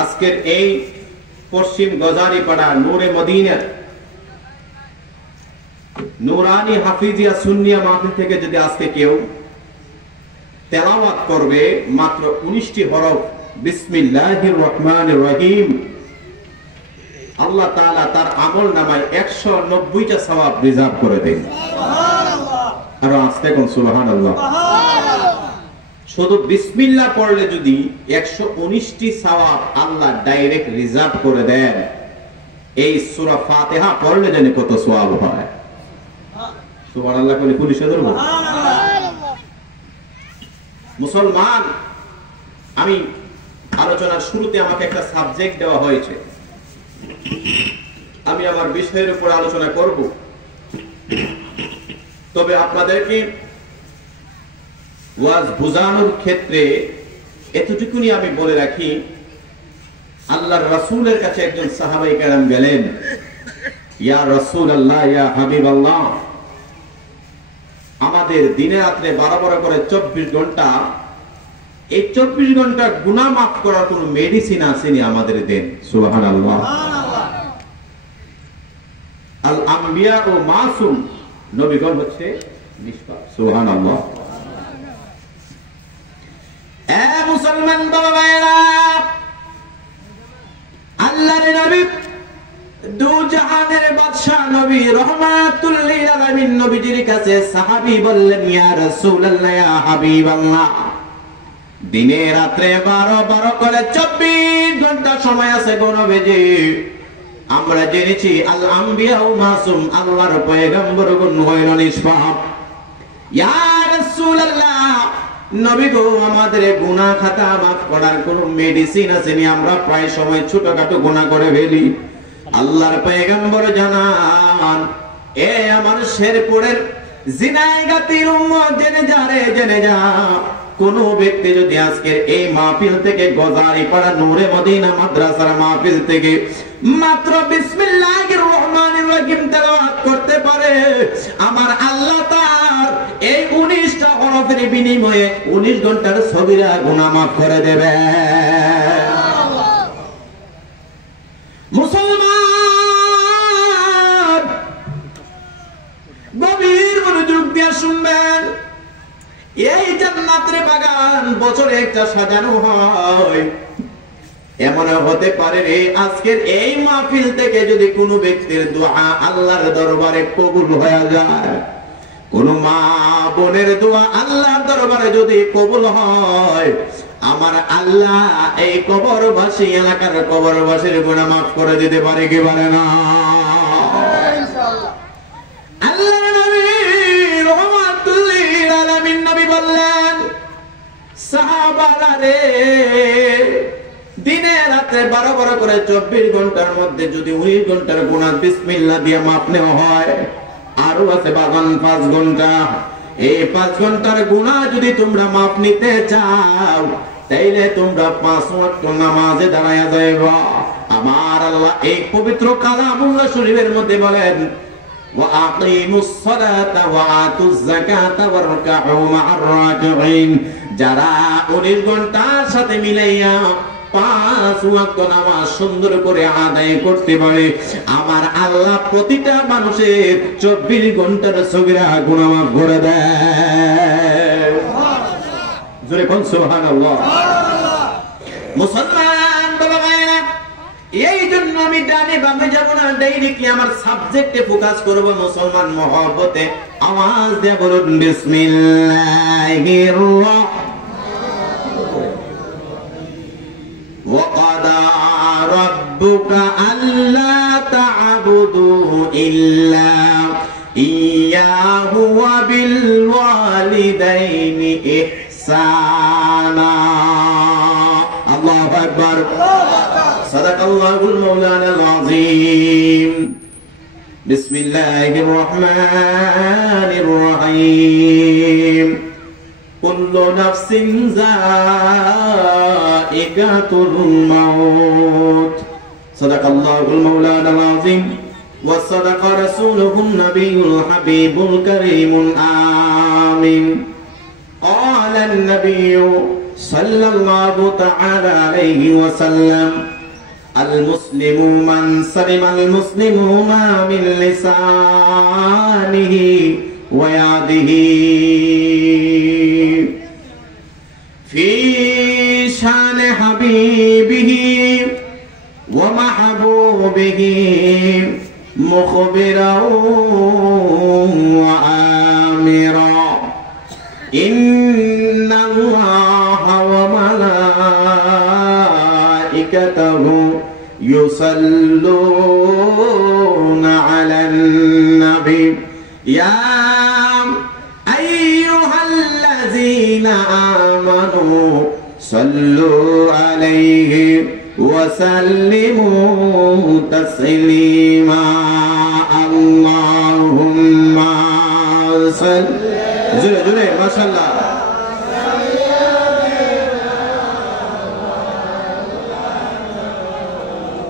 আজকের এই পশ্চিম গজারিপাড়া নূরে মদিনা নুরানি হাফিজিয়া সুন্নিয়া মাহফিল থেকে যদি আজকে কেউ তেলাওয়াত করবে মাত্র 19টি হরফ বিসমিল্লাহির রহমানির রহিম, আল্লাহ তাআলা তার আমল নামায় 190টা সওয়াব রিজার্ভ করে দেন। আর আস্তে কোন সুবহানাল্লাহ। শুধু বিসমিল্লাহ পড়লে যদি 119টি সওয়াব আল্লাহ ডাইরেক্ট রিজার্ভ করে দেন, এই সূরা ফাতিহা পড়লে জানে কত সওয়াব হয়। সুবহানাল্লাহ বলে পুলিশে ধরবো। মুসলমান, আমি আলোচনার শুরুতে আমাকে একটা সাবজেক্ট দেওয়া হয়েছে, আমি আমার বিষয়ের উপর আলোচনা করব। তবে আপনাদেরকে ওয়াজ বুঝানোর ক্ষেত্রে এতটুকুনি আমি বলে রাখি, আল্লাহর রাসূলের কাছে একজন সাহাবায়ে কেরাম গেলেন, ইয়া রাসূলুল্লাহ, ইয়া হাবিবাল্লাহ, আমাদের দিনে রাত্রে 12 করে 24 ঘন্টা, এই 24 ঘন্টা গুনাহ মাফ করার কোন মেডিসিন আসেনি, আমাদের দেন। সুবহানাল্লাহ। আল আম্বিয়া ও মাসুম, নবীগণ হচ্ছে নিষ্পাপ। সুবহানাল্লাহ। এ মুসলমান বাবা ভাইরা, আল্লাহর নবী দু জাহানের বাদশা নবী রহমাতুল লিল আলামিন নবীজির কাছে সাহাবী বললেন, ইয়া রাসূলুল্লাহ, ইয়া হাবিবাল্লাহ, দিনে রাত্রে 12 করে 24 ঘন্টা সময় আছে গো নবীজি। আমরা জেনেছি আল আম্বিয়া ও মাসুম, আল্লাহর পয়গম্বর গুণ হইল নিষ্পাপ। ইয়া রাসূলুল্লাহ, নবী গো, আমাদের গুনাহ খাতা মাফ করার কোন মেডিসিন আসেনি, আমরা প্রায় সময় ছোটখাটো গুনাহ করে ফেলি। আল্লাহর পয়গম্বর জানান, এ আমার শেরপুরের জিনাইগাতির উম্মত, জেনে যা, কোন ব্যক্তি যদি আজকের এই মাহফিল থেকে গজারিপাড়া নূরে মদিনা মাদ্রাসার মাহফিল থেকে মাত্র বিসমিল্লাহির রহমানির রহিম তেলাওয়াত করতে পারে, আমার আল্লাহ তার এই 19টা হরফের বিনিময়ে 19 ঘন্টার সগীরা গুনাহ মাফ করে দেবে। মুসলমান, গভীর মনোযোগ দিয়ে শুনবেন, এই জান্নাতের বাগান বছরে একটা সাজানো হয়। এমন হতে পারে রে, আজকের এই মাহফিল থেকে যদি কোনো ব্যক্তির দোয়া আল্লাহর দরবারে কবুল হয়ে যায়, কোন মা বোনের দোয়া আল্লাহর দরবারে যদি কবুল হয়, আমার আল্লাহ এই কবরবাসী এলাকার কবরবাসীর গুনাহ মাফ করে দিতে পারে কি পারে না? আল্লাহর নবী রহমাতুল লিল আলামিন নবী বললেন, সাহাবারা রে, দিনে রাতে 12 করে 24 ঘন্টার মধ্যে যদি 19 ঘন্টার গুনাহ বিসমিল্লাহ দিয়ে মাফ নেওয়া হয়, আরো আছে 5 ঘন্টা, এই 5 ঘন্টার গুনাহ যদি তোমরা মাফ নিতে চাও, তাইলে তোমরা 5 ওয়াক্ত নামাজে দাঁড়ায়া যাইবা। আমার আল্লাহ এই পবিত্র কালামুল্লাহ শরীফের মধ্যে বলেন, ওয়া আকিমুস সালাতা ওয়া আতুজ যাকাতা ওয়ারকাউ মা'আর রাকিঈন, যারা 19 ঘন্টার সাথে মিলাইয়া 5 ওয়াক্ত নামাজ সুন্দর করে আদায় করতে পারে, আমার আল্লাহ প্রতিটা মানুষের 24 ঘন্টার সগীরা গুনাহ মাফ করে দেয়। জোরে কোন সুবহানাল্লাহ। মুসলমান বাবা ভাইরা, এই জন্য আমি ডানে বামে যাব না, ডাইরেক্টলি আমার সাবজেক্টে ফোকাস করব। মুসলমান মহব্বতে আওয়াজ দিয়ে বলুন, বিসমিল্লাহির وَقَضَى رَبُّكَ أَلَّا تَعْبُدُوا إِلَّا إِيَّاهُ وَبِالْوَالِدَيْنِ إِحْسَانًا الله أكبر صدق الله المولانا العظيم بسم الله الرحمن الرحيم كل نفس ذائقة الموت صدق الله المولانا العظيم وصدق رسوله النبي الحبيب الكريم الآمين قال النبي সাল্লাল্লাহু তাআলা আলাইহি ওয়াসাল্লাম المسلم من سلم المسلمون من لسانه ويده في شان حبيبه ومحبوبه مخبرا وآمرا إن الله وملائكته يصلون على النبي يا أيها الذين آمنوا صلوا عليه وسلموا تسليما اللهم صل جل جل ما شاء الله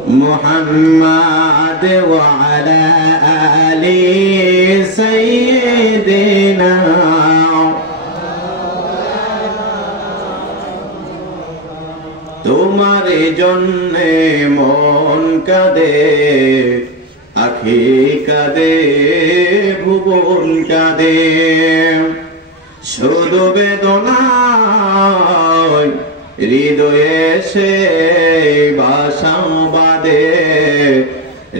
محمد وعلى آل سيدنا তোমার জন্যে মন কাঁদে আখি কাঁদে ভুবন কাঁদে শুধু বেদনায় হৃদয়ে সে বাসা বাঁধে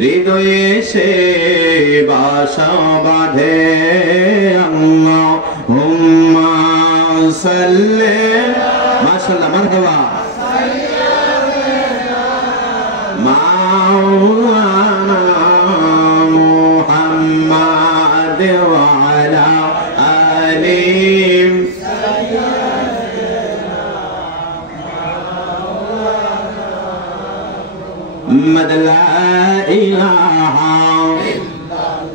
হৃদয়ে সে বাসা বাঁধে আল্লাহুম্মা সাল্লি মাশাআল্লাহ মারহাবা মাওলানা মুহাম্মদ ওয়া আলা আলি محمد لا إله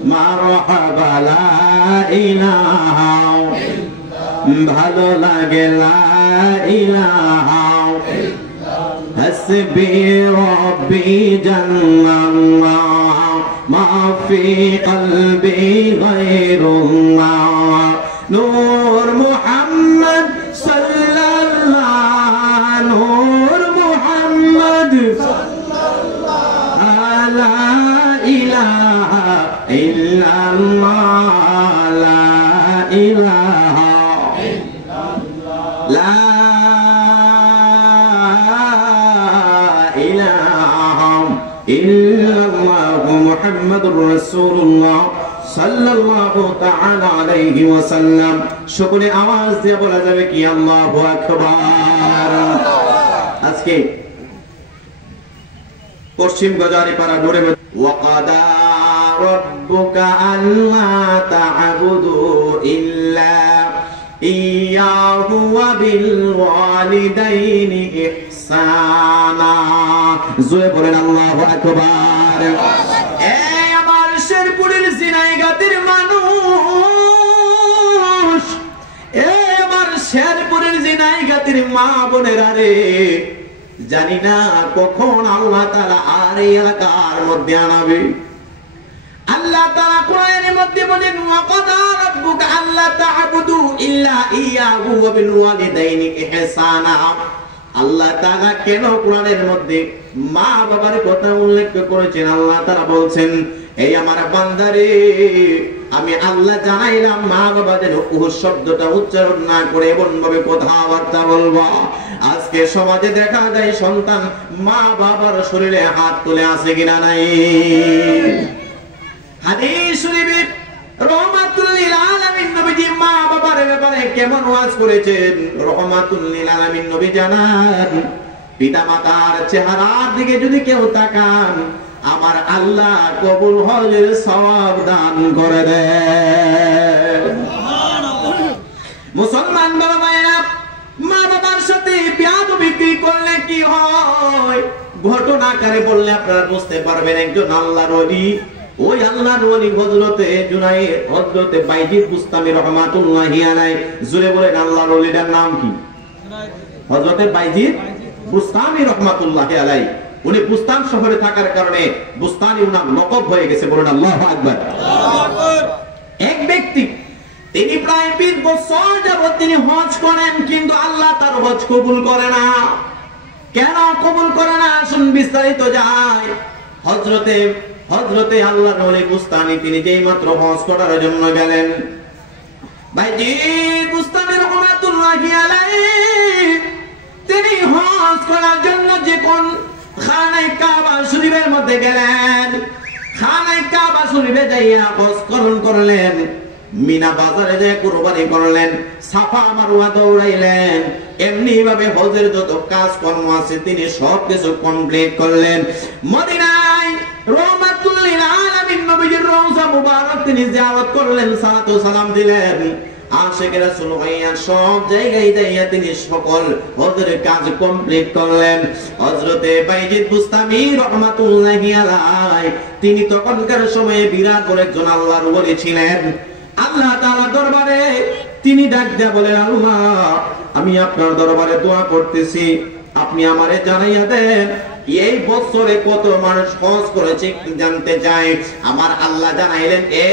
مرحبا لا إله ভালো লাগে লা ইলাহা হাসবি রব্বি জাল্লাল্লাহ মা ফি কলবি গায়রুল্লাহ নূর মুহাম্মদ সাল্লাল্লাহ নূর মুহাম্মদ لا إله إلا الله لا إله لا إله إلا الله محمد رسول الله সাল্লাল্লাহু তাআলা আলাইহি ওয়াসাল্লাম সকলে আওয়াজ দিয়ে বলা যাবে কি আল্লাহু আকবার আজকে পশ্চিম গজারিপাড়া নূরে ওয়াকাদা রাব্বুকা আল্লা তা'বুদু ইল্লা ইয়াহু ওয়া বিল ওয়ালিদাইনি ইহসানা জোরে বলেন আল্লাহু আকবার এ আমার শেরপুরের জিনাইগাতির মানুষ এ আমার শেরপুরের জিনাইগাতির মা বোনেরা রে জানি না কখন আল্লাহ তাআলা আর এই এলাকার মধ্যে আনাবে আল্লাহ তাআলা কোরআনের মধ্যে বলেন ওয়াকাদা রাব্বুকা আল্লা তা'বুদু ইল্লা ইয়াহু ওয়া বিল ওয়ালিদাইনি ইহসানা আল্লাহ তাআলা কেন কোরআনের মধ্যে মা বাবার কথা উল্লেখ করেছেন আল্লাহ তাআলা বলছেন এই আমার বান্দারে আমি আল্লাহ জানাইলাম মা বাবাদের ওহ শব্দটা উচ্চারণ না করে এমন ভাবে কথাবার্তা বলবা আজকে সমাজে দেখা যায় সন্তান মা বাবার শরীরে হাত তুলে আছে কিনা নাই হাদিস শরীফে রহমাতুল লিল আলামিন নবীজি মা বাবার ব্যাপারে কেমন ওয়াজ করেছেন রহমাতুল লিল আলামিন নবী জানান পিতামাতার চেহারার দিকে যদি কেউ তাকান আমার আল্লাহ কবুল হজের সওয়াব দান করে দেন সুবহানাল্লাহ মুসলমান বাবা মায়েরা মা বাবার সাথে বেয়াদবি করলে কি হয় ঘটনাকারে বললে আপনারা বুঝতে পারবেন একজন আল্লাহর ওলি ওই আল্লাহর ওলি হযরতে জুনায়েদ হযরতে বাইজিদ বুস্তামি রাহমাতুল্লাহি আলাইহি জুরে বলেন আল্লাহর ওলিটার নাম কি হযরতে বাইজিদ বুস্তামি রাহমাতুল্লাহি আলাইহি উনি বুস্তান শহরে থাকার কারণে বুস্তানি নাম লকব হয়ে গেছে বলেন আল্লাহু আকবার আল্লাহু আকবার এক ব্যক্তি তিনি প্রায় 20 বছর যাবত তিনি হজ করেন, কিন্তু আল্লাহ তার হজ কবুল করে না। কেন কবুল করে না? শুন বিস্তারিত যায়। হযরতে আল্লাহর নবী বুস্তামি তিনি যেই মাত্র হজ করার জন্য গেলেন, ভাইজি বুস্তামি রাহমাতুল্লাহি আলাইহি তিনি হজ করার জন্য যখন খানায়ে কাবা শরীফের মধ্যে গেলেন, খানায়ে কাবা শরীফে যাইয়া হজ করলেন, মিনা বাজারে যে কুরবানি করলেন, সাফা মারওয়া দৌড়াইলেন, এমনি ভাবে হজের যত কাজ কর্ম আছে তিনি সবকিছু কমপ্লিট করলেন। মদিনায় রাহমাতুল লিল আলামিন নবীজির রওজা মুবারক তিনি জিয়ারত করলেন, সালাত ও সালাম দিলেন। আশিক রাসূল ভাইয়া সব জায়গায় যাইয়া তিনি সকল হজের কাজ কমপ্লিট করলেন। হযরতে বাইজিদ বুস্তামি রাহমাতুল্লাহি আলাইহি তিনি তখনকার সময়ে বিরাট বড় একজন আল্লাহর ওলি ছিলেন। আল্লাহ তাআলা দরবারে তিনি ডাক দেয়া বলেন, আল্লাহ আমি আপনার দরবারে দোয়া করতেছি, আপনি আমারে জানাইয়া দেন এই বছরে কত মানুষ হজ করেছে জানতে চাই। আমার আল্লাহ জানাইলেন, এ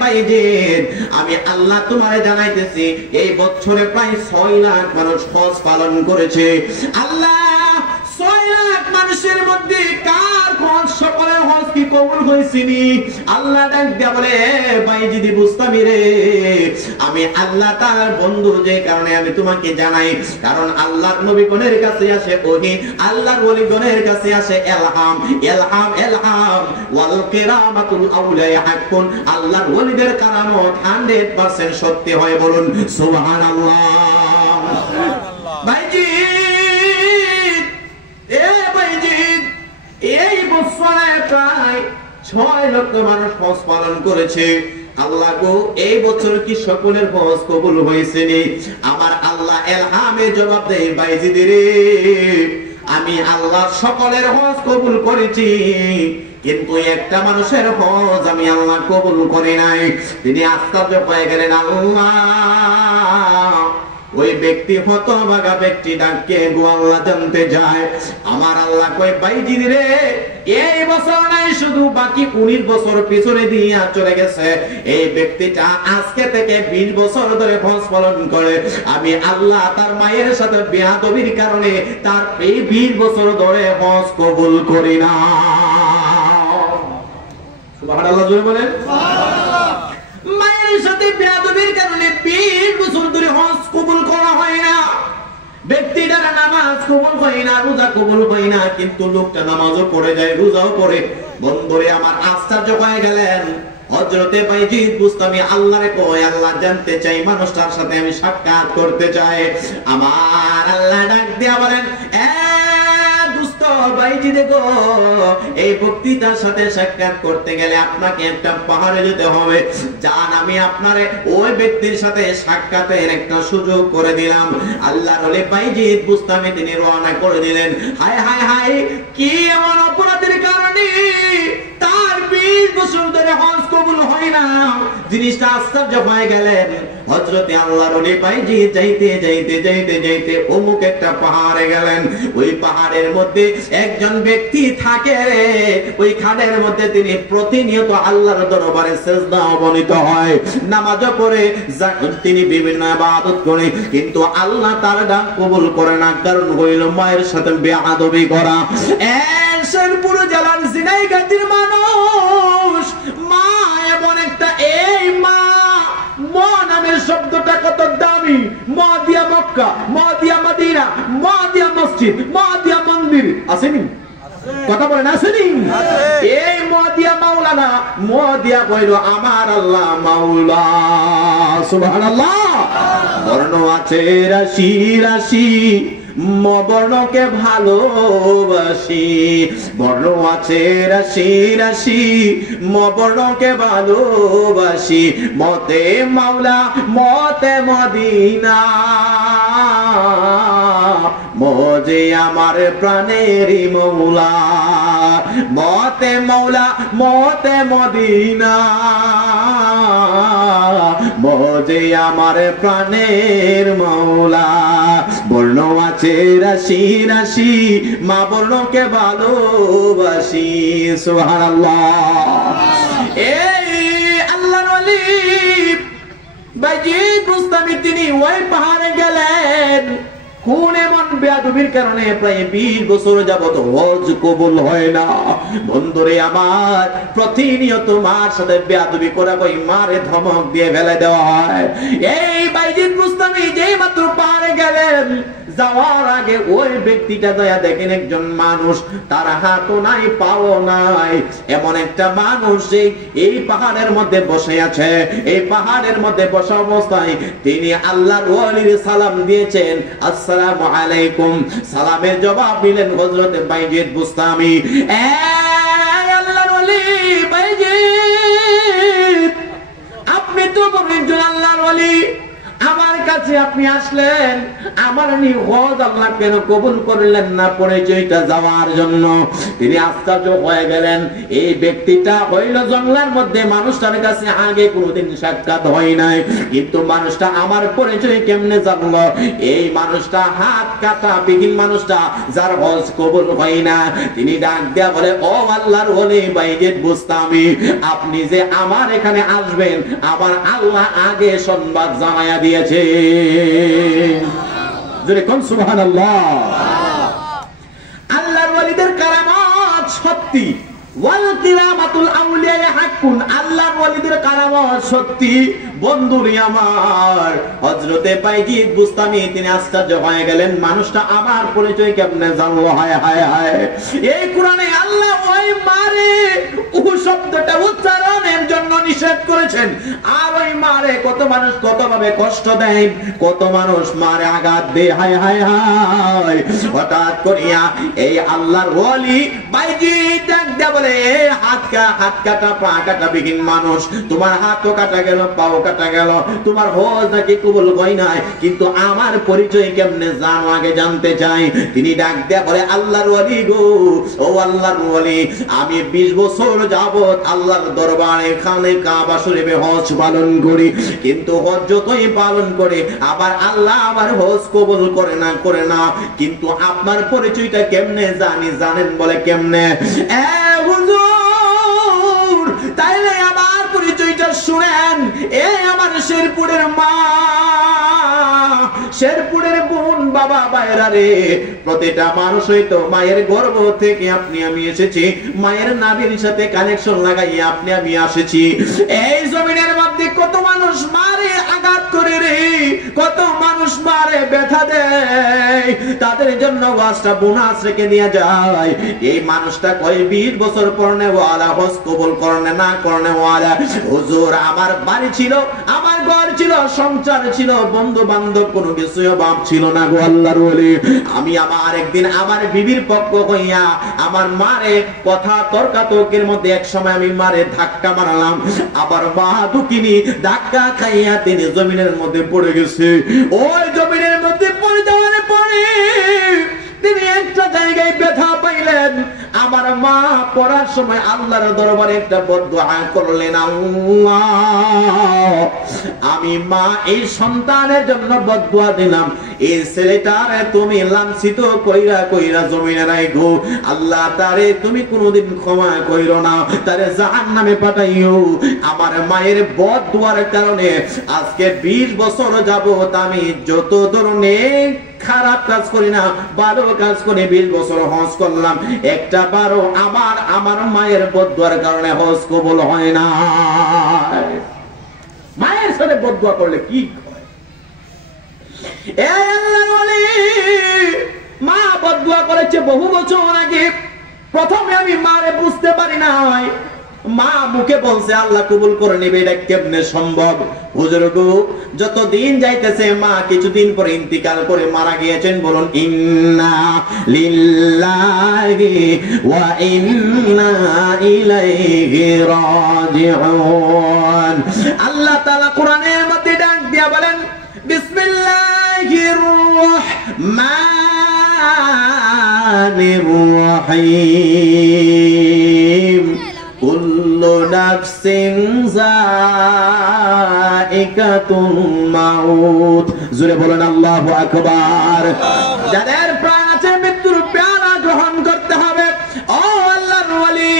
বাইজিদ আমি আল্লাহ তোমারে জানাইতেছি এই বছরে প্রায় 6 লাখ মানুষ হজ পালন করেছে। আল্লাহ 6 লাখ মানুষের মধ্যে কার হজ সকলের হজ কি কবুল হইছিনি? আল্লাহ ডাক দিয়া বলে, বাইজিদ বুস্তামি রে আমি আল্লাহ তাআলার বন্ধু, যে কারণে আমি তোমাকে জানাই, কারণ আল্লাহর নবীগণের কাছে আসে ওহী, আল্লাহর ওলিগণের কাছে আসে ইলহাম, ইলহাম ইলহাম ওয়াল কিরামাতুল আউলিয়া হাক্কুন। আল্লাহর ওলিদের কারামত 100% সত্যি হয়, বলুন সুবহানাল্লাহ। বাইজিদ এই বছরে প্রায় 6 লক্ষ মানুষ হজ পালন করেছে। আল্লাহ গো এই বছর কি সকলের হজ কবুল হয়েছে নি? আমার আল্লাহ ইলহামে জবাব দেয়, বাইজিদ রে আমি আল্লাহ সকলের হজ কবুল করেছি, কিন্তু একটা মানুষের হজ আমি আল্লাহ কবুল করি নাই। তিনি আশ্চর্য হয়ে গেলেন, আল্লাহ ওই ব্যক্তি হতভাগা ব্যক্তি ডাকে গো আল্লাহ জানতে যায়। আমার আল্লাহ কয়, বাইজিদ রে এই বছর নাই, শুধু বাকি 19 বছর পিছনে দিয়া চলে গেছে। এই ব্যক্তিটা আজকে থেকে 20 বছর ধরে হজ পালন করে। আমি আল্লাহ তার মায়ের সাথে বেয়াদবির কারণে তার এই 20 বছর ধরে হজ কবুল করি না। সুবহানাল্লাহ জোরে বলেন সুবহানাল্লাহ। মায়ের সাথে বেয়াদবির কারণে 20 বছর ধরে হজ কবুল করা হয় না। ব্যক্তিটার নামাজ কবুল হয় না, রোজা কবুল হয় না, কিন্তু লোকটা নামাজও পড়ে যায়, রোজাও পড়ে। বন্ধুরে আমার আশ্চর্য হয়ে গেলেন। হযরতে বাইজিদ বুস্তামি আল্লাহরে কয়, আল্লাহ জানতে চাই মানুষটার সাথে আমি সাক্ষাৎ করতে চাই। আমার আল্লাহ ডাক দিয়া বলেন, এ দুস্ত বাইজিদ গো, এই বক্তৃতার সাথে সাক্ষাৎ করতে গেলে আপনাকে একটা পাহাড়ে যেতে হবে। জান আমি আপনারে ওই ব্যক্তির সাথে সাক্ষাতের একটা সুযোগ করে দিলাম। আল্লাহর ওলি বাইজিদ বুস্তামি তিনি রওনা করে দিলেন। হায় হায় হায়, কি এমন অপরাধের কারণে তার 20 বছর ধরে হজ কবুল হয় না? জিনিসটা আশ্চর্য হয়ে গেলেন। হযরতে আল্লাহর ওলি বাইজিদ যাইতে যাইতে যাইতে যাইতে অমুক একটা পাহাড়ে গেলেন। ওই পাহাড়ের মধ্যে একজন ব্যক্তি থাকে রে, ওই খাদের মধ্যে তিনি প্রতিনিয়ত আল্লাহর দরবারে সিজদা অবনীত হয়, নামাজও পড়ে, তিনি বিভিন্ন ইবাদত করে, কিন্তু আল্লাহ তার ডাক কবুল করে না। কারণ হইল মায়ের সাথে বেয়াদবি করা। শেরপুর জেলার ঝিনাইগাতীর মানুষ, মা এমন একটা, এই মা নামের শব্দটা কত দামি। মা দিয়া মক্কা, মা দিয়া মদিনা, মা দিয়া মসজিদ, মা দিয়া মন্দির, আসেনি? কথা বলেন আসেনি? এই মা দিয়া মাওলানা, মা দিয়া কইল আমার আল্লাহ মাওলা। সুবহানাল্লাহ। বর্ণ আছে রাশি রাশি, বর্ণকে ভালোবাসি। বর্ণ আছে রাশি রাশি, বর্ণকে ভালোবাসি। মতে মাওলা মতে মদিনা, মজে আমার প্রাণের মৌলা। মতে মাওলা মতে মদিনা, মজে আমার প্রাণের মৌলা। বর্ণ আছে রাশি রাশি, মা বর্ণকে ভালোবাসি। সুবহানাল্লাহ। এই আল্লাহর ওলি বাইজিদ বুস্তামি তিনি ওই পাহাড়ে গেলেন। কোন এমন বেয়াদবির কারণে প্রায় 20 বছর যাবত হজ কবুল হয় না। বন্ধুরে আমার, প্রতিনিয়ত মার সাথে বেয়াদবি করা কই মারে ধমক দিয়ে ফেলে দেওয়া হয়। এই বাইজিদ বুস্তামি যেই মাত্র পাহাড়ে গেলেন, যাওয়ার আগে ওই ব্যক্তিটা দয়া দেখেন একজন মানুষ, তার হাতও নাই পাও নাই, এমন একটা মানুষ এই পাহাড়ের মধ্যে বসে আছে। এই পাহাড়ের মধ্যে বসা অবস্থায় তিনি আল্লাহর ওয়ালির সালাম দিয়েছেন, আসসালামু আলাইকুম। সালামের জবাব দিলেন হযরত বাইজিদ বুস্তামি। আল্লাহর ওয়ালি বাইজিদ, আপনি তো একজন আল্লাহর ওয়ালি, আমার কাছে আপনি আসলেন, আমার হজ আল্লাহ কেন কবুল করলেন না পরিচয়টা যাওয়ার জন্য? তিনি আশ্চর্য হয়ে গেলেন। এই ব্যক্তিটা হইল জঙ্গলের মধ্যে, মানুষটার কাছে আগে কোনোদিন সাক্ষাৎ হয় নাই, কিন্তু মানুষটা আমার পরিচয় কেমনে জানলো? এই মানুষটা হাত কাটা বিহীন মানুষটা, যার হজ কবুল হয় না। তিনি ডাক দেয়া বলে, ও আল্লাহর ওলি বাইজিদ বুস্তামি, আপনি যে আমার এখানে আসবেন আবার আল্লাহ আগে সংবাদ জানায়া দিয়েছে। জোরে কোন সুবহানাল্লাহ। আল্লাহর ওয়ালিদের কারামাত সত্যি, ওয়াল কিরামাতুল আউলিয়া হাক্কুন। আল্লাহর ওয়ালিদের কারামাত সত্যি। বন্ধুরে আমার, হযরতে বাইজিদ বুস্তামি তিনি আশ্চর্য হয়ে গেলেন, মানুষটা আমার পরিচয় কেমনে জানলো? হায় হায় হায়। এই কোরআনে আল্লাহ ওই মারে শব্দটা উচ্চারণের জন্য নিষেধ করেছেন। আর ওই মারে কত মানুষ কতভাবে কষ্ট দেয়, কত মানুষ মারে আঘাত দেয়। হায় হায় হায়। হঠাৎ করিয়া এই আল্লাহর ওয়ালি বাইজিদ ডাক দেয়া বলে, হাত কাটা পা কাটা বিহীন মানুষ, তোমার হাতও কাটা গেল, পাও কাটা গেল, তোমার হজ নাকি কবুল হয় নাই, কিন্তু আমার পরিচয় কেমনে জানো আগে জানতে চাই। তিনি ডাক দেয়া বলে, আল্লাহর ওয়ালি গো, ও আল্লাহর ওয়ালি, আমি 20 বছর যাবত আল্লাহর দরবারে খানে কাবা শরীফে হজ পালন করি, কিন্তু হজ যতই পালন করে আবার আল্লাহ আমার হজ কবুল করে না। কিন্তু আপনার পরিচয়টা কেমনে জানি জানেন? বলে কেমনে? হুজুর, তাইলে আমার পরিচয়টা শুনেন। আমার শেরপুরের মা, শেরপুরের বোন, বাবা বাইরা রে, প্রতিটা মানুষ হইতো মায়ের গর্ভ থেকে আমি এসেছি, মায়ের নাভির সাথে কানেকশন লাগাইয়া আমি আসেছি। এই জমিনের মধ্যে কত মানুষ মারে আঘাত করে রে, কত মানুষ মারে ব্যথা দেয়, তাদের জন্য ওয়াজটা বোনাস রেখে নিয়ে যায়। এই মানুষটা কয় 20 বছর পরনে ওয়ালা, হজ কবুল করনে না করনে ওয়ালা। হুজুর, আমার বাড়ি ছিল, আমার ঘর ছিল, সংসার ছিল, বন্ধু বান্ধব কোনো কিছু অভাব ছিল না গো আল্লাহর ওলি। আমি আমার একদিন আমার বিবির পক্ষ হইয়া আমার মারে কথা তর্কাতর্কের মধ্যে এক সময় আমি মারে ধাক্কা মারলাম, আবার মা দুঃখিনী ধাক্কা খাইয়া তিনি জমিনের মধ্যে পড়ে গেছে। ওই জমিনের মধ্যে পড়ে যাওয়ার পরে তিনি একটা জায়গায় ব্যথা পাইলেন। আমার মা পড়ার সময় আল্লাহর দরবারে একটা বদদুআ করলেন, আল্লাহ, আমি মা এই সন্তানের জন্য বদদুআ দিলাম, এই ছেলেটারে তুমি লাঞ্ছিত কইরা কইরা জমিনে রাখো, আল্লাহ তারে তুমি কোনোদিন ক্ষমা কইরো না, তারে জাহান্নামে পাঠাইও। আমার মায়ের বদদুআর কারণে আজকে 20 বছর যাবত আমি যত ধরনের খারাপ কাজ করি না, ভালো কাজ করে 20 বছর হজ করলাম, একটা বারো আমার মায়ের বদদুয়ার কারণে হজ কবুল হয় না। মায়ের সাথে বদদুয়া করলে কি হয়? মা বদদুয়া করেছে বহু বছর আগে। প্রথমে আমি মারে বুঝতে পারি না, মা মুখে বলছে আল্লাহ কবুল করে নেবে, এটা কেমনে সম্ভব? হুজুর গো, যত দিন যাইতেছে মা কিছুদিন পরে ইন্তিকাল করে মারা গিয়েছেন। বলুন ইন্না লিল্লাহি ওয়া ইন্না ইলাইহি রাজিউন। আল্লাহ তাআলা কোরআনের মধ্যে ডাক দিয়া বলেন, বিসমিল্লাহির রাহমানির রহিম, কুল্লু নাফসিন যায়িকাতুল মাউত। জোরে বলেন আল্লাহু আকবার। যাদের প্রাণ আছে মৃত্যুর পেয়ালা গ্রহণ করতে হবে। ও আল্লাহর ওয়ালি,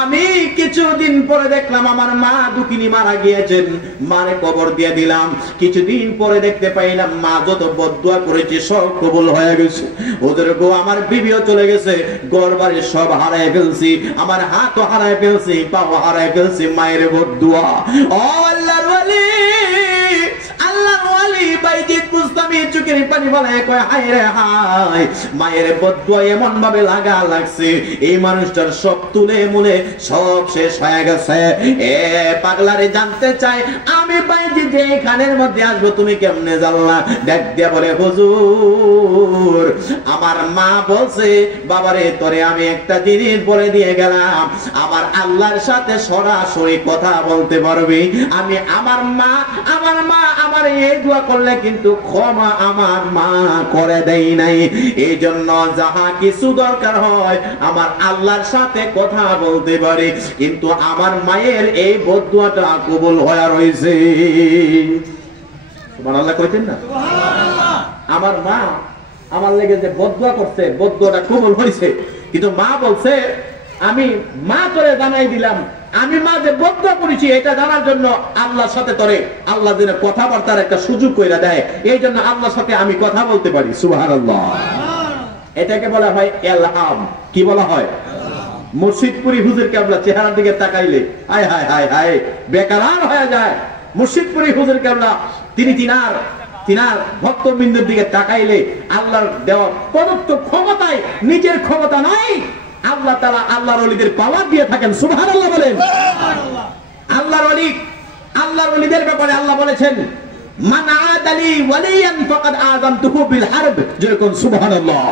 আমি কিছুদিন পরে দেখলাম দেখলাম আমার মা দুকিনি মারা গিয়েছেন, মারে কবর দিয়ে দিলাম। কিছুদিন পরে দেখতে পাইলাম মা যত বদদুয়া করেছে সব কবুল হয়ে গেছে। ওদের গো আমার বিবিও চলে গেছে, ঘর বাড়ি সব হারায় ফেলছি, আমার হাতও হারায় ফেলছি, পাও হারায় ফেলছি মায়ের বদদুয়া। ও আল্লাহর ওয়ালি, আল্লাহর ওয়ালি বাইজিদ মুস্তামি চোখের পানি ফেলায় কয় হায় রে হায়, মায়ের বদদুয়া এমন ভাবে লাগছে এই মানুষটার সব তুলে মুলে সব শেষ হয়ে গেছে। এ পাগলারে জানতে চাই আমি বাইজিদ যে এখানের মধ্যে আসবো তুমি কেমনে জানলা? দেখ দিয়া বলে হুজুর আমার মা বলছে বাবারে তোরে আমি একটা জিনিস বলে দিয়ে গেলাম, আমার আল্লাহর সাথে সরাসরি কথা বলতে পারবি। আমি আমার মা আমার এই দোয়া করলে কিন্তু ক্ষমা আমার মা করে দেই নাই, এই জন্য যাহা কিছু দরকার হয় আমার আল্লাহর সাথে কথা বলতে পারে, কিন্তু আমার মায়ের এই বদদুয়াটা কবুল হয়ে রয়েছে। সুবহানাল্লাহ কইতেন না? সুবহানাল্লাহ। আমার মা আমার লেগে যে বদদুয়া করছে বদদুয়াটা কবুল হয়েছে, কিন্তু মা বলছে আমি মা তোরে জানাই দিলাম, আমি মা যে বদদুয়া করেছি এটা জানার জন্য আল্লাহর সাথে তোরে আল্লাহ যেন কথাবার্তার একটা সুযোগ কইরা দেয়, এই জন্য আল্লাহর সাথে আমি কথা বলতে পারি। সুবহানাল্লাহ। এটাকে বলা হয় ইলহাম। কি বলা হয়? মুর্শিদপুরি হুজুর কেবলা চেহারার দিকে তাকাইলে হায় হায় হায় হায় বেকারার হয়ে যায়। মুর্শিদপুরি হুজুর কেবলা তিনার ভক্তবৃন্দের দিকে তাকাইলে আল্লাহর দেওয়া প্রদত্ত ক্ষমতায়, নিজের ক্ষমতা নাই, আল্লাহ তাআলা আল্লাহর ওলিদের পাওয়ার দিয়ে থাকেন। সুবহানাল্লাহ বলেন। আল্লাহর ওলিদের ব্যাপারে আল্লাহ বলেছেন মান আদালি ওয়ালিয়ান ফাকাদ আযামতুহু বিল হারব। যেরকম সুবহানাল্লাহ।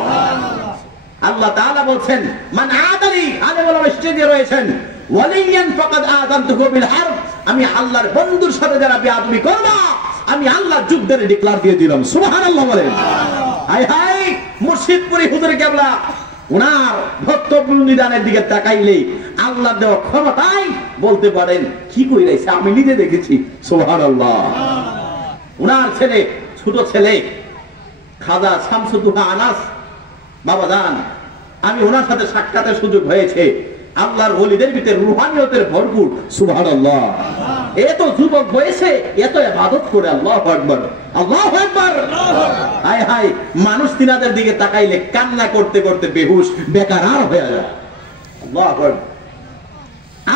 আল্লাহ তাআলা বলেন মান আদালি, আলে ওলামা স্টেজে রয়েছেন, ওয়ালিয়ান ফাকাদ আযামতুহু বিল হারব, আমি আল্লাহর বন্ধুর সাথে যারা বেয়াদবি করবে আমি আল্লাহ যুদ্ধের ডিক্লার দিয়ে দিলাম। সুবহানাল্লাহ বলেন। হায় হায় মুর্শিদপুরি হুজুর কেবলা উনার ভক্তবৃন্দের দিকে তাকাইলে আল্লাহ দেওয়া ক্ষমতায় বলতে পারেন কি কইরাইছে আমি নিজে দেখেছি। সুবহানাল্লাহ। উনার ছেলে, ছোট ছেলে খাজা শামসুদ্দৌলা আনাস বাবা জান, আমি ওনার সাথে সাক্ষাতের সুযোগ হয়েছে। আল্লাহর ওলিদের ভিতরে রুহানিয়তের ভরপুর। সুবহানাল্লাহ। এত যুবক বয়সে এত ইবাদত করে, আল্লাহু আকবার, আল্লাহু আকবার। হায় হায় মানুষ তিনাদের দিকে তাকাইলে কান্না করতে করতে বেহুশ বেকার হয়ে যায়। আল্লাহু আকবার।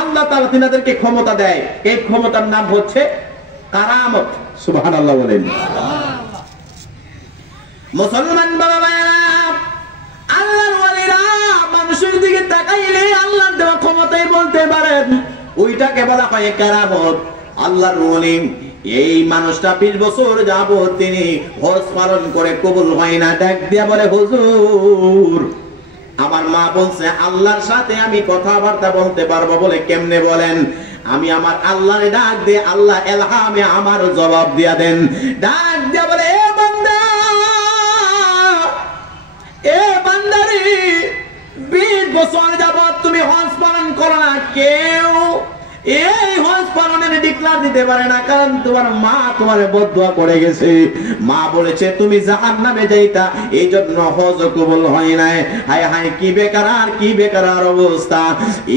আল্লাহ তাআলা তিনাদেরকে ক্ষমতা দেয়, এই ক্ষমতার নাম হচ্ছে কারামত। সুবহানাল্লাহ বলেন। মুসলমান বাবা ভাইরা, আল্লাহর ওলিরা মানুষের দিকে তাকাইলে আল্লাহর দেওয়া ক্ষমতাই বলতে পারেন, ওইটাকে বলা হয় কারামত। আল্লাহর ওলি এই মানুষটা 20 বছর যাবত তিনি হজ পালন করে কবুল হয় না, ডাক দিয়া বলে হুজুর আমার মা বলছে আল্লাহর সাথে আমি কথাবার্তা বলতে পারবো বলে। কেমনে বলেন? আমি আমার আল্লাহরে ডাক দিয়ে আল্লাহ ইলহামে আমার জবাব দিয়া দেন। ডাক দিয়া বলে এ বান্দা, এ বান্দারে 20 বছর যাবত তুমি হজ পালন করো না, কেউ এই হজ পালনের ডিক্লার দিতে পারে না, কারণ তোমার মা তোমার বদদুয়া করে গেছে। মা বলেছে তুমি জাহান্নামে যাইতা, এই জন্য হজ কবুল হয় নাই। হায় হায় কি বেকার অবস্থা।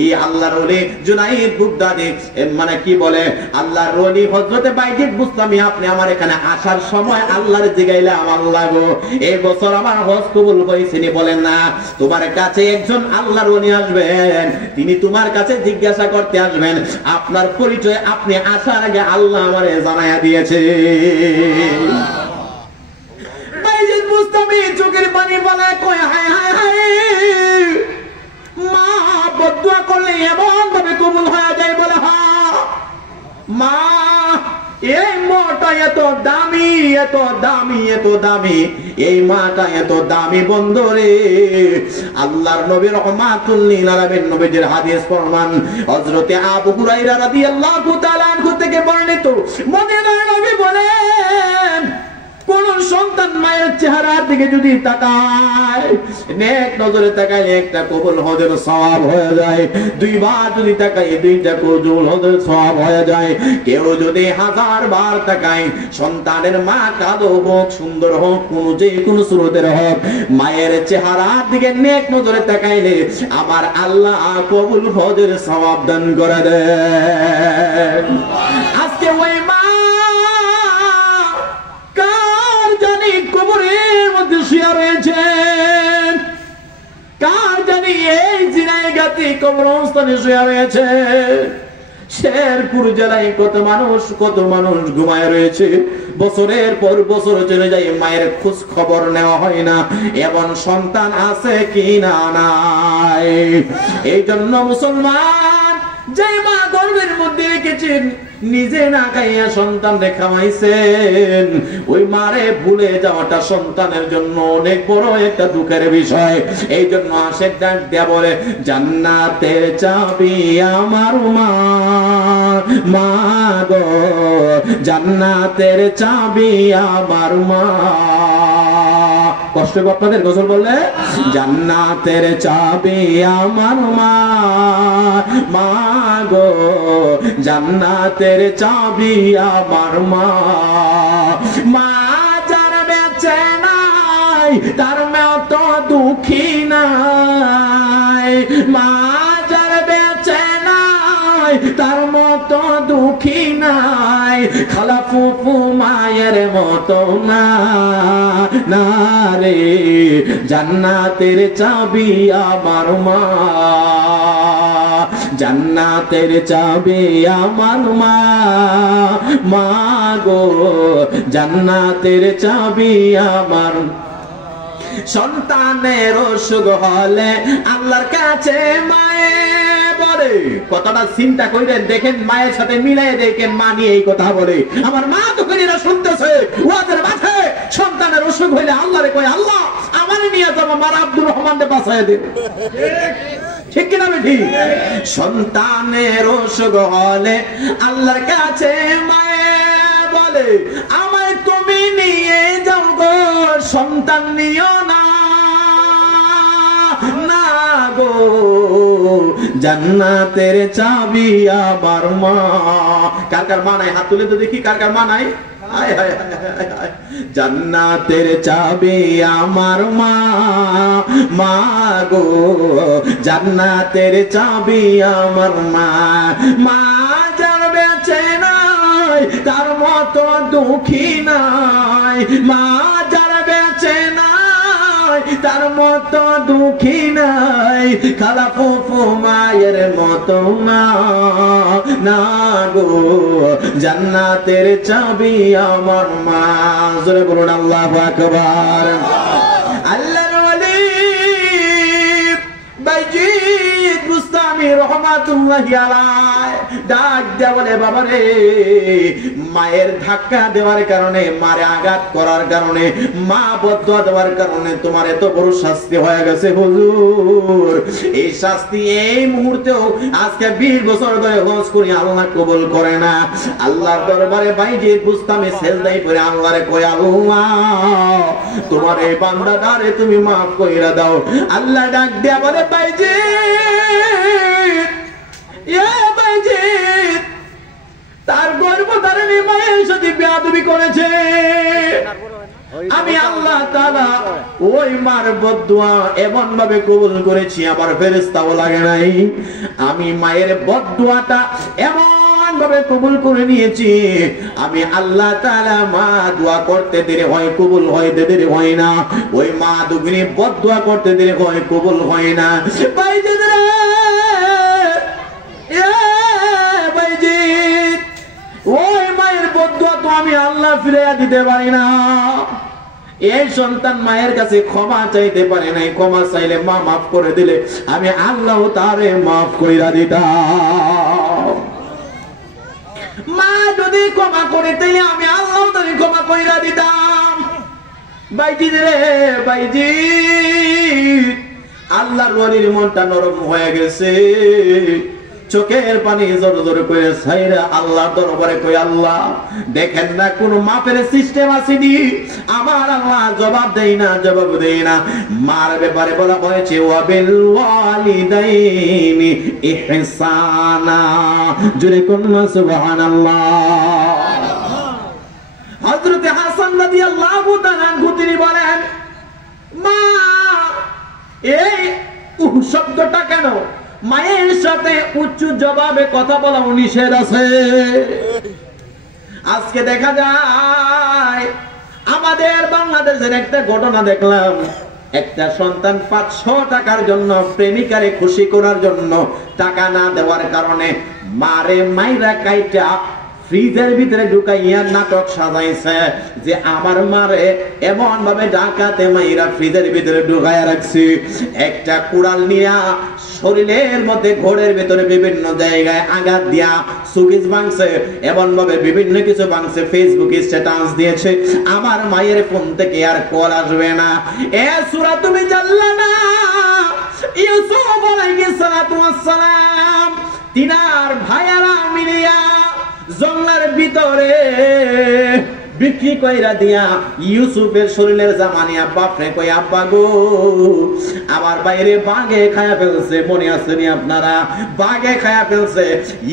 এই আল্লাহর ওলি জুনাইদ বুগদাদি মানে কি বলে আল্লাহর ওলি হযরতে বাইজিদ বুস্তামি, আপনি আমার এখানে আসার সময় আল্লাহর জিগাইলে আমার লাগো এই বছর আমার হজ কবুল হয়েছেনি? বলেন না, তোমার কাছে একজন আল্লাহর ওলি আসবেন, তিনি তোমার কাছে জিজ্ঞাসা করতে আসবেন আপনার পরিচয় আপনি আসার আগে আল্লাহ আমারে জানায়া দিয়েছে। বাইজিদ বুস্তামি চোখের পানি ফেলে কয় হায় হায় হায়, মা বদদুয়া করলে এমন ভাবে কবুল হয়ে যায়? বলে হ্যাঁ মা, এই মাটা এত দামি, এত দামি, এত দামি, এই মাটা এত দামি বন্ধুরে। আল্লাহর নবী রাহমাতুল লিল আলামিন নবীজির হাদিস প্রমাণ হযরতে আবু হুরায়রা রাদিয়াল্লাহু তাআলা আনহু থেকে বর্ণিত, মদিনার নবী বলেন কোন সন্তান মায়ের চেহারার দিকে যদি তাকায়, নেক নজরে তাকাইলে একটা কবুল হজের সওয়াব হয়ে যায়, দুইবার যদি তাকায় দুইটা কবুল হজের সওয়াব হয়ে যায়। কেউ যদি 1000 বার তাকায়, সন্তানের মা কালো হোক সুন্দর হোক যে কোনো সুরতের হোক, মায়ের চেহারার দিকে নেক নজরে তাকাইলে আমার আল্লাহ কবুল হজের সওয়াব দান করে দেন। আজকে ওই মা কার জানি কবরের মধ্যে শুয়ে রয়েছে, কার জানি এই জিনাইগাতি কবরস্থানে শুয়ে রয়েছে। শেরপুর জেলায় কত মানুষ ঘুমায় রয়েছে, বছরের পর বছর চলে যায়, মায়ের খোঁজ খবর নেওয়া হয় না, এবং সন্তান আছে কি না নাই। এই জন্য মুসলমান, যে মা গর্ভের মধ্যে রেখেছেন, নিজে না খাইয়া সন্তান খাওয়াইছেন, ওই মারে ভুলে যাওয়াটা সন্তানের জন্য অনেক বড় একটা দুঃখের বিষয়। এই জন্য আশেক ডাক দেয়া বলে, জান্নাতের চাবি আমার মা, মা গো জান্নাতের চাবি আমার মা। কষ্ট হবে আপনাদের গজল বললে, জান্নাতের চাবি আমার মা, মা গো জান্নাতের চাবি আমার মা। মা যার বেঁচে নাই তার মত দুঃখী নাই, মা যার বেঁচে নাই তার মত দুঃখী নাই, খালা ফুফু মায়ের মতো না, না রে জান্নাতের চাবি আমার মা, জান্নাতের চাবি আমার মা, মা গো জান্নাতের চাবি আমার। সন্তানের অসুখ হলে আল্লাহর কাছে মায়ে বলে, কতটা চিন্তা করেন দেখেন, মায়ের সাথে মিলাই দেখেন, মা নিয়ে এই কথা বলে। আমার মা তো এরা শুনতেছে ওয়াজের মাঠে, সন্তানের অসুখ হইলে আল্লাহরে কয়, আল্লাহ আমার নিয়ে যাবো আমার আব্দুর রহমানকে বাঁচায় দেব। ঠিক কিনা বেঠি? সন্তানের অসুখ হলে আল্লাহর কাছে মায়ে বলে, আমায় তুমি নিয়ে যাও গো, সন্তান নিও না, না গো জান্নাতের চাবি আমার মা। কার কার মা নাই? হাত তুলে তো দেখি, কার কার মা নাই? জান্নাতের চাবি আমার মা, মা গো জান্নাতের চাবি আমার মা। মা যার বেঁচে নাই তার মতো দুঃখী নাই, মা যার বেঁচে নাই তার মতো দুঃখী নাই, খালা ফুফু মায়ের মতো না, না গো জান্নাতের চাবি আমার মা। জোরে বলুন আল্লাহু আকবার। আল্লাহর ওলি বাইজিদ বুস্তামি রহমাতুল্লাহি আলাইহি ডাক দেয়া বলে, বাবা রে মায়ের ধাক্কা দেওয়ার কারণে, মারে আঘাত করার কারণে, মা বদদুয়া দেওয়ার কারণে তোমার এত বড় শাস্তি হয়ে গেছে হুজুর। এই শাস্তি এই মুহূর্তেও আজকে 20 বছর ধরে হজ করি আল্লাহ কবুল করে না। আল্লাহর দরবারে বাইজিদ বুস্তামি সেজদায় পড়ে আল্লাহরে কয়, আল্লাহ তোমার এই বান্দাটারে তুমি maaf কইরা দাও। আল্লাহ ডাক দেয়া বলে, বাইজিদ তার গর্ভধারিণী মায়ের সাথে বেয়াদবি করেছে, আমি আল্লাহ তাআলা ওই মার বদদুয়া এমন ভাবে কবুল করেছি আমার ফেরেশতাও লাগে নাই। আমি মায়ের বদদুয়াটা এমন ভাবে কবুল করে নিয়েছি, আমি আল্লাহ তাআলা মা দোয়া করতে দেরি হয় কবুল হয়, দেরি হয় না। ওই মা দুগনি বদদুয়া করতে দেরি হয় কবুল হয় না। বাইজিদ রে, বাইজিদ ওই মায়ের বদদুয়া তো আমি আল্লাহ ফিরাইয়া দিতে পারি না। এই সন্তান মায়ের কাছে ক্ষমা চাইতে পারে নাই, ক্ষমা চাইলে মা maaf করে দিলে আমি আল্লাহ তারে maaf কইরা দিতাম। মা যদি ক্ষমা করে তাইলে আমি আল্লাহ তারে ক্ষমা কইরা দিতাম। বাইজিদ রে, বাইজিদ আল্লাহর ওলির মনটা নরম হয়ে গেছে। চোখের পানি জোর জোর করে ছাইরা আল্লাহর দরবারে কই, আল্লাহ দেখেন না কোন মাপের সিস্টেম আছে নি, আমার আল্লাহ জবাব দেই না, জবাব দেই না। মার ব্যাপারে বলা হয়েছে ওয়া বিল ওয়ালিদাইনি ইহসানা, জোরে কোন সুবহানাল্লাহ। হযরত হাসান রাদিয়াল্লাহু তাআলা আনহু তিনি বলেন, মা এই শব্দটা কেন? মায়ের সাথে উচ্চ জবাবে কথা বলা নিষেধ আছে। আজকে দেখা যায় আমাদের বাংলাদেশের একটা ঘটনা দেখলাম, একটা সন্তান 500 টাকার জন্য প্রেমিকারে খুশি করার জন্য টাকা না দেওয়ার কারণে মারে মাইরা কাইটা ফ্রিজের ভিতরে ঢুকাইয়া নাটক সাজাইছে যে আমার মারে এমন ভাবে ডাকাতে মাইরা ফ্রিজের ভিতরে ঢুকাইয়া রাখছি। একটা কুড়াল নিয়া শরীরের মধ্যে ঘোড়ের ভিতরে বিভিন্ন জায়গায় আঘাত দিয়া সুকিস ভাঙছে, এমন ভাবে বিভিন্ন কিছু ভাঙছে, ফেসবুকে স্ট্যাটাস দিয়েছে আমার মায়ের ফোন থেকে আর কল আসবে না। এ সূরা তুমি জানলে না? ইউসুফ আলাইহিস সালাতু ওয়াস সালাম তিনার ভাইয়ারা মিলিয়া জঙ্গলের ভিতরে বিক্রি কইরা দিয়া ইউসুফের শরীরের জামানিয়া বাপরে কই, আব্বা গো আমার বাইরে বাঘে খায়া ফেলছে, মনে আছে নি আপনারা? বাঘে খায়া ফেলছে।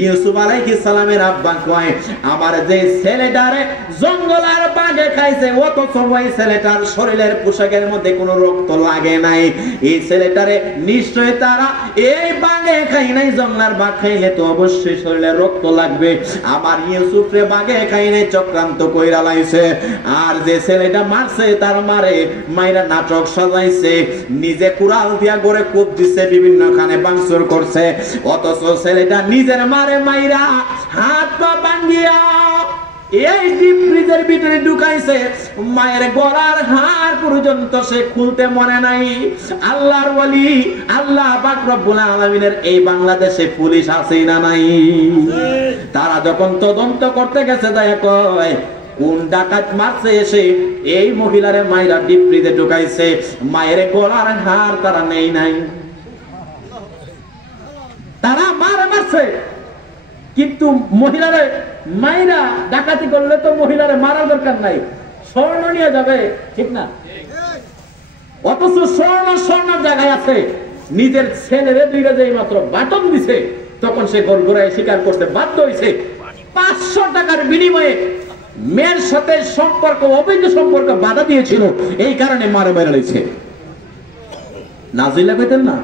ইউসুফ আলাইহিস সালামের আব্বা কয়, আমার যে ছেলেটারে জঙ্গলের বাঘে খাইছে অথচ ওই ছেলেটার শরীরের পোশাকের মধ্যে কোনো রক্ত লাগে নাই, এই ছেলেটারে নিশ্চয় তারা এই বাঘে খাই নাই, জঙ্গলের বাঘ খাইলে তো অবশ্যই শরীরে রক্ত লাগবে। আমার ইউসুফরে বাঘে খাই নাই চক্রান্ত কইরা আর যে ছেলেটা মারছে তার মারে মাইরা নাটক সাজাইছে, নিজে কুড়াল দিয়া গড়ে কোপ দিছে, বিভিন্ন খানে ভাঙচুর করছে, অথচ ছেলেটা নিজের মারে মাইরা হাত পা ভাঙিয়া এই ডিপ ফ্রিজের ভিতরে ঢুকাইছে, মায়ের গলার হাড় পর্যন্ত সে খুলতে মনে নাই। আল্লাহর ওয়ালি আল্লাহ পাক রব্বুল আলামিনের এই বাংলাদেশে পুলিশ আছে না নাই? তারা যখন তদন্ত করতে গেছে যায় কয় কোন ডাকাত মারছে এসে এই মহিলারে মায়েরা ডিপ ফ্রিজে ঢুকাইছে, মায়ের গলার হাড় তারা নেই নাই। তারা মারছে কিন্তু মহিলারে মায়েরা ডাকাতি করলে তো মহিলারে মারার দরকার নাই, স্বর্ণ নিয়ে যাবে, ঠিক না? অথচ স্বর্ণ জায়গায় আছে, নিজের ছেলেরে দুইটা যেই মাত্র বাটন দিছে তখন সে গড়গড়ায় স্বীকার করতে বাধ্য হয়েছে 500 টাকার বিনিময়ে মেয়ের সাথে সম্পর্ক, অবৈধ সম্পর্ক বাধা দিয়েছিল, এই কারণে মারে বেড়াইছে। নাউজুবিল্লাহ কইতেন না?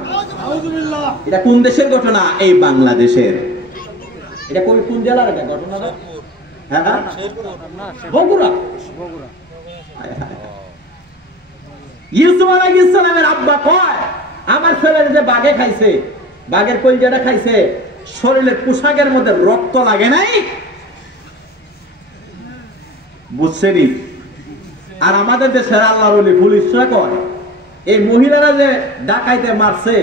এটা কোন দেশের ঘটনা? এই বাংলাদেশের। এটা কোন জেলার এটা ঘটনাটা? হ্যাঁ, বগুড়া। ইউসুফ আলাইহিস সালামের আব্বা কয়, আমার ছেলের যে বাঘে খাইছে, বাঘের কলিজাটা খাইছে, শরীরের পোশাকের মধ্যে রক্ত লাগে নাই, বুঝছেনি? আর আমাদের দেশের আল্লাহর ওলি পুলিশরা কয় এই মহিলারা যে ডাকাইতে মারছে,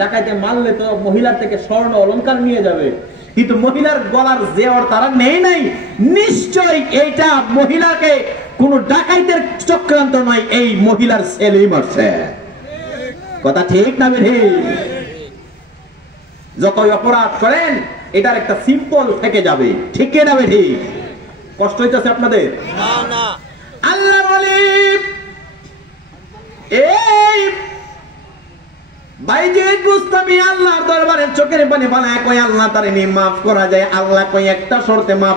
ডাকাইতে মারলে তো মহিলার থেকে স্বর্ণ অলংকার নিয়ে যাবে, কিন্তু মহিলার গলার জেওর তারা নেই নাই। নিশ্চয় এইটা মহিলাকে কোন ডাকাইতের চক্রান্ত নয়, এই মহিলার ছেলেই মারছে। কথা ঠিক না বেঠি? যতই অপরাধ করেন এটার একটা সিম্পল থেকে যাবে, ঠিক না বেঠি? কষ্ট হইতেছে আপনাদের? আল্লাহ বলে এই বাইজিদ বুস্তামি আল্লাহর দরবারে চোখের পানি ফেলায় কই আল্লাহ তারে মাফ করা যায়। আল্লাহ কই একটা শর্তে মাফ